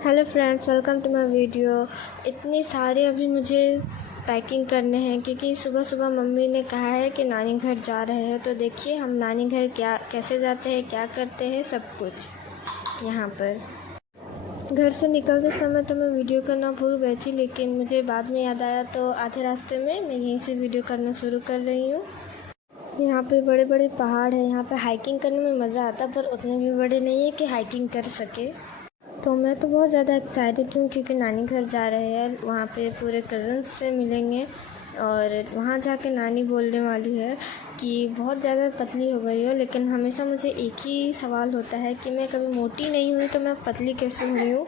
Hello friends, welcome to my video. इतनी सारे अभी मुझे पैकिंग करने हैं क्योंकि सुबह सुबह मम्मी ने कहा है कि नानी घर जा रहे हैं। तो देखिए हम नानी घर कैसे जाते हैं, क्या करते हैं, सब कुछ यहाँ पर। घर से निकलते समय तो मैं वीडियो करना भूल गई थी, लेकिन मुझे बाद में याद आया तो आधे रास्ते में मैं यहीं से वीडियो करना शुरू कर रही हूँ। यहाँ पे बड़े बड़े पहाड़ हैं। यहाँ पे हाइकिंग करने में मज़ा आता, पर उतने भी बड़े नहीं है कि हाइकिंग कर सके। तो मैं तो बहुत ज़्यादा एक्साइटेड हूँ क्योंकि नानी घर जा रहे हैं। वहाँ पे पूरे कज़न्स से मिलेंगे और वहाँ जाके नानी बोलने वाली है कि बहुत ज़्यादा पतली हो गई हो। लेकिन हमेशा मुझे एक ही सवाल होता है कि मैं कभी मोटी नहीं हुई तो मैं पतली कैसे हुई हूँ।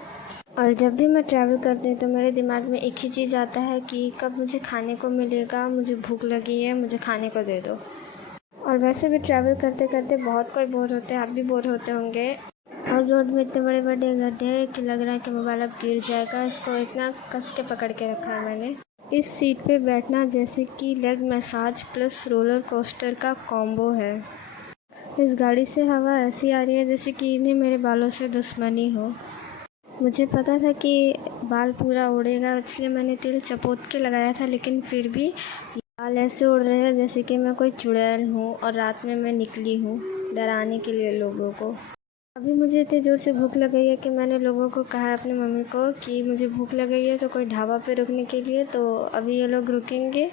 और जब भी मैं ट्रैवल करती हूँ तो मेरे दिमाग में एक ही चीज़ आता है कि कब मुझे खाने को मिलेगा, मुझे भूख लगी है, मुझे खाने को दे दो। और वैसे भी ट्रैवल करते करते बहुत कोई बोर होते हैं, आप भी बोर होते होंगे। और रोड में इतने बड़े बड़े गड्ढे हैं कि लग रहा है कि मोबाइल अब गिर जाएगा। इसको इतना कस के पकड़ के रखा है मैंने। इस सीट पे बैठना जैसे कि leg massage plus roller coaster का कॉम्बो है। इस गाड़ी से हवा ऐसी आ रही है जैसे कि इन्हें मेरे बालों से दुश्मनी हो। मुझे पता था कि बाल पूरा उड़ेगा, इसलिए मैंने तेल चपोत के लगाया था, लेकिन फिर भी बाल ऐसे उड़ रहे हैं जैसे कि मैं कोई चुड़ैल हूँ और रात में मैं निकली हूँ डराने के लिए लोगों को। अभी मुझे इतनी ज़ोर से भूख लग गई है कि मैंने लोगों को कहा है, अपनी मम्मी को, कि मुझे भूख लग गई है तो कोई ढाबा पे रुकने के लिए। तो अभी ये लोग रुकेंगे।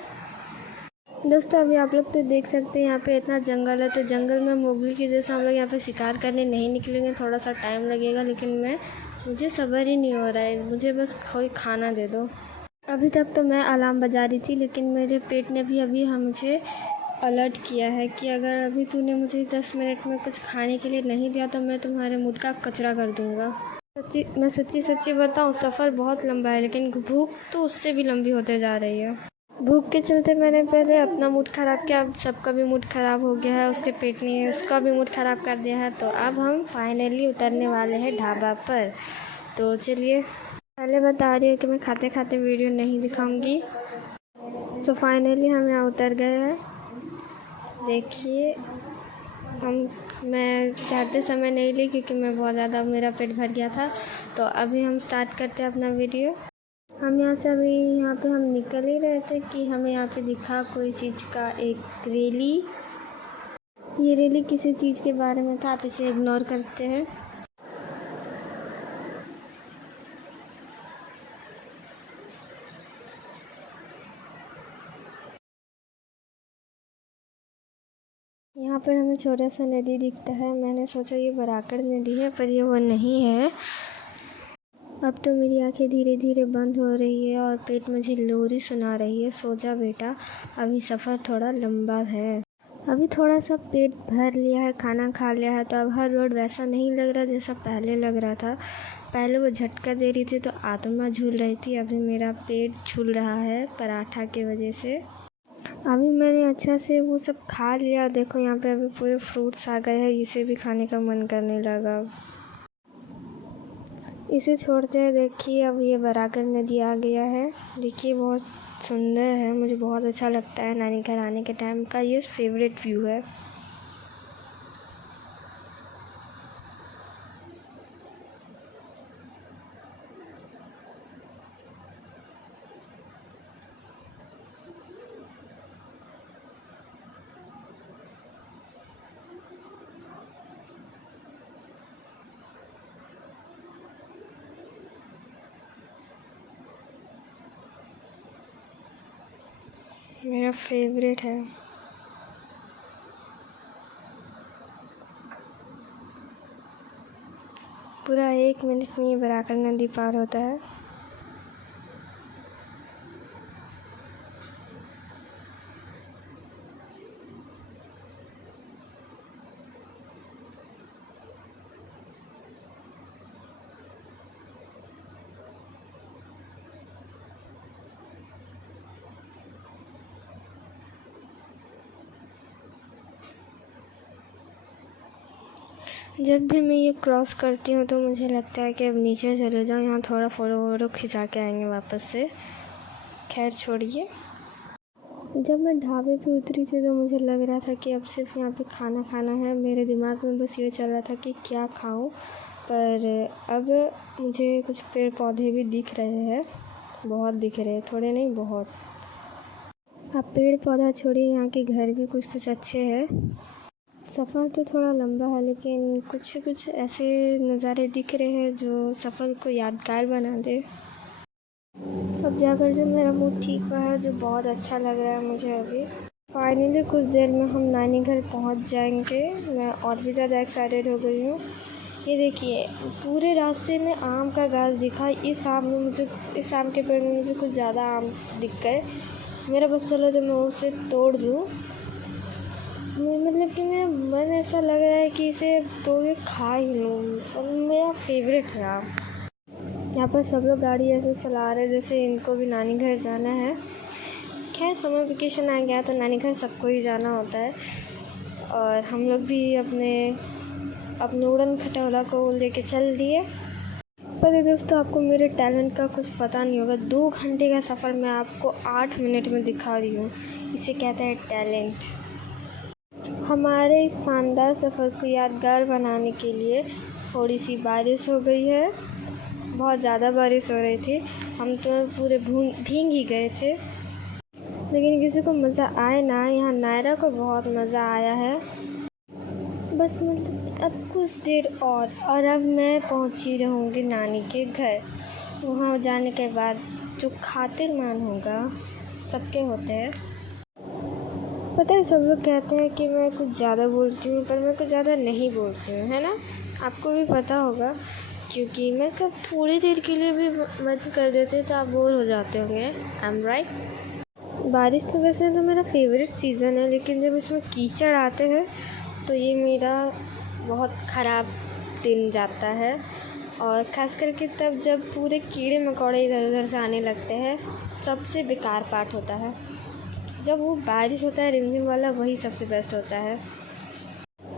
दोस्तों अभी आप लोग तो देख सकते हैं यहाँ पे इतना जंगल है, तो जंगल में मोगली की जैसे हम लोग यहाँ पे शिकार करने नहीं निकलेंगे। थोड़ा सा टाइम लगेगा, लेकिन मुझे सब्र ही नहीं हो रहा है। मुझे बस कोई खाना दे दो। अभी तक तो मैं अलार्म बजा रही थी, लेकिन मेरे पेट ने भी अभी मुझे अलर्ट किया है कि अगर अभी तूने मुझे 10 मिनट में कुछ खाने के लिए नहीं दिया तो मैं तुम्हारे मूड का कचरा कर दूँगा। मैं सच्ची बताऊँ, सफ़र बहुत लंबा है, लेकिन भूख तो उससे भी लंबी होते जा रही है। भूख के चलते मैंने पहले अपना मूड ख़राब किया, अब सबका भी मूड ख़राब हो गया है। उसके पेट ने उसका भी मूड ख़राब कर दिया है। तो अब हम फाइनली उतरने वाले हैं ढाबा पर। तो चलिए, पहले बता रही हूँ कि मैं खाते खाते वीडियो नहीं दिखाऊंगी। सो फाइनली हम यहाँ उतर गए हैं। देखिए मैं चढ़ते समय नहीं ली क्योंकि मैं बहुत ज़्यादा, मेरा पेट भर गया था। तो अभी हम स्टार्ट करते हैं अपना वीडियो। हम यहाँ पे हम निकल ही रहे थे कि हमें यहाँ पे दिखा कोई चीज़ का एक रैली। ये रैली किसी चीज़ के बारे में था, आप इसे इग्नोर करते हैं। यहाँ पर हमें छोटा सा नदी दिखता है। मैंने सोचा ये बराकड़ नदी है, पर ये वो नहीं है। अब तो मेरी आंखें धीरे धीरे बंद हो रही है और पेट मुझे लोरी सुना रही है, सो जा बेटा, अभी सफ़र थोड़ा लंबा है। अभी थोड़ा सा पेट भर लिया है, खाना खा लिया है, तो अब हर रोड वैसा नहीं लग रहा जैसा पहले लग रहा था। पहले वो झटका दे रही थी तो आत्मा झूल रही थी, अभी मेरा पेट झूल रहा है पराठा की वजह से। अभी मैंने अच्छा से वो सब खा लिया। देखो यहाँ पे अभी पूरे फ्रूट्स आ गए हैं, इसे भी खाने का मन करने लगा। इसे छोड़ते हैं। देखिए अब ये बराकर नदी आ गया है। देखिए बहुत सुंदर है, मुझे बहुत अच्छा लगता है। नानी घर आने के टाइम का ये फेवरेट व्यू है। मेरा फेवरेट है। पूरा 1 मिनट में ये बराकर नदी पार होता है। जब भी मैं ये क्रॉस करती हूँ तो मुझे लगता है कि अब नीचे चले जाऊँ, यहाँ थोड़ा फ़ोटो वोटो खिंचा के आएंगे वापस से। खैर छोड़िए। जब मैं ढाबे पे उतरी थी तो मुझे लग रहा था कि अब सिर्फ यहाँ पे खाना खाना है। मेरे दिमाग में बस ये चल रहा था कि क्या खाऊं। पर अब मुझे कुछ पेड़ पौधे भी दिख रहे हैं, बहुत दिख रहे हैं, थोड़े नहीं बहुत। अब पेड़ पौधा छोड़िए, यहाँ के घर भी कुछ कुछ अच्छे हैं। सफ़र तो थोड़ा लंबा है लेकिन कुछ कुछ ऐसे नज़ारे दिख रहे हैं जो सफ़र को यादगार बना दे। अब जाकर जो मेरा मूड ठीक हुआ है, जो बहुत अच्छा लग रहा है मुझे अभी। फाइनली कुछ देर में हम नानी घर पहुँच जाएंगे। मैं और भी ज़्यादा एक्साइटेड हो गई हूँ। ये देखिए, पूरे रास्ते में आम का गाछ दिखा। इस आम के पेड़ में मुझे कुछ ज़्यादा आम दिख गए। मेरा बस चलो तो मैं उसे तोड़ लूँ। मतलब कि मेरा मन ऐसा लग रहा है कि इसे तोड़ के खा ही लूँ, और मेरा फेवरेट है आम। यहाँ पर सब लोग गाड़ी ऐसे चला रहे हैं जैसे इनको भी नानी घर जाना है। खैर, समर वेकेशन आ गया तो नानी घर सबको ही जाना होता है, और हम लोग भी अपने उड़न खटोला को लेके चल दिए। पर दोस्तों, आपको मेरे टैलेंट का कुछ पता नहीं होगा। 2 घंटे का सफ़र मैं आपको 8 मिनट में दिखा रही हूँ। इसे कहते हैं टैलेंट। हमारे इस शानदार सफ़र को यादगार बनाने के लिए थोड़ी सी बारिश हो गई है। बहुत ज़्यादा बारिश हो रही थी, हम तो पूरे भीग ही गए थे। लेकिन किसी को मज़ा आए ना, यहाँ नायरा को बहुत मज़ा आया है। बस मतलब अब कुछ देर और अब मैं पहुँची रहूँगी नानी के घर। वहाँ जाने के बाद जो खातिरमान होगा, सबके होते हैं। पता है, सब लोग कहते हैं कि मैं कुछ ज़्यादा बोलती हूँ, पर मैं कुछ ज़्यादा नहीं बोलती हूँ, है ना? आपको भी पता होगा, क्योंकि मैं कब थोड़ी देर के लिए भी बंद कर देती तो आप बोर हो जाते होंगे। I am right. बारिश तो वैसे तो मेरा फेवरेट सीज़न है, लेकिन जब इसमें कीचड़ आते हैं तो ये मेरा बहुत ख़राब दिन जाता है। और ख़ास करके तब जब पूरे कीड़े मकोड़े इधर उधर से आने लगते हैं, सबसे बेकार पार्ट होता है जब वो बारिश होता है रिमझिम वाला, वही सबसे बेस्ट होता है।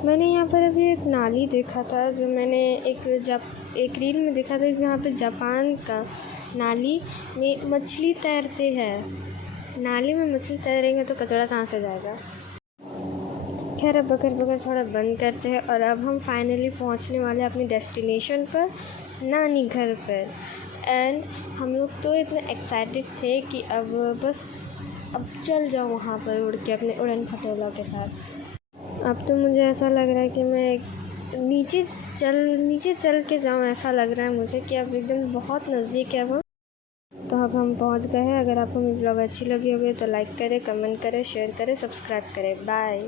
मैंने यहाँ पर अभी एक नाली देखा था, जो मैंने एक रील में देखा था, जहाँ पे जापान का नाली में मछली तैरते हैं। नाली में मछली तैरेंगे तो कचरा कहाँ से जाएगा। खैर, अब बकर थोड़ा बंद करते हैं, और अब हम फाइनली पहुँचने वाले हैं अपनी डेस्टिनेशन पर, नानी घर पर। एंड हम लोग तो इतने एक्साइटेड थे कि अब चल जाऊँ वहाँ पर उड़ के अपने उड़न खटोला के साथ। अब तो मुझे ऐसा लग रहा है कि मैं नीचे चल के जाऊँ, ऐसा लग रहा है मुझे कि अब एकदम बहुत नज़दीक है वो। तो अब हम पहुँच गए हैं। अगर आपको मेरी ब्लॉग अच्छी लगी होगी तो लाइक करें, कमेंट करें, शेयर करें, सब्सक्राइब करें। बाय।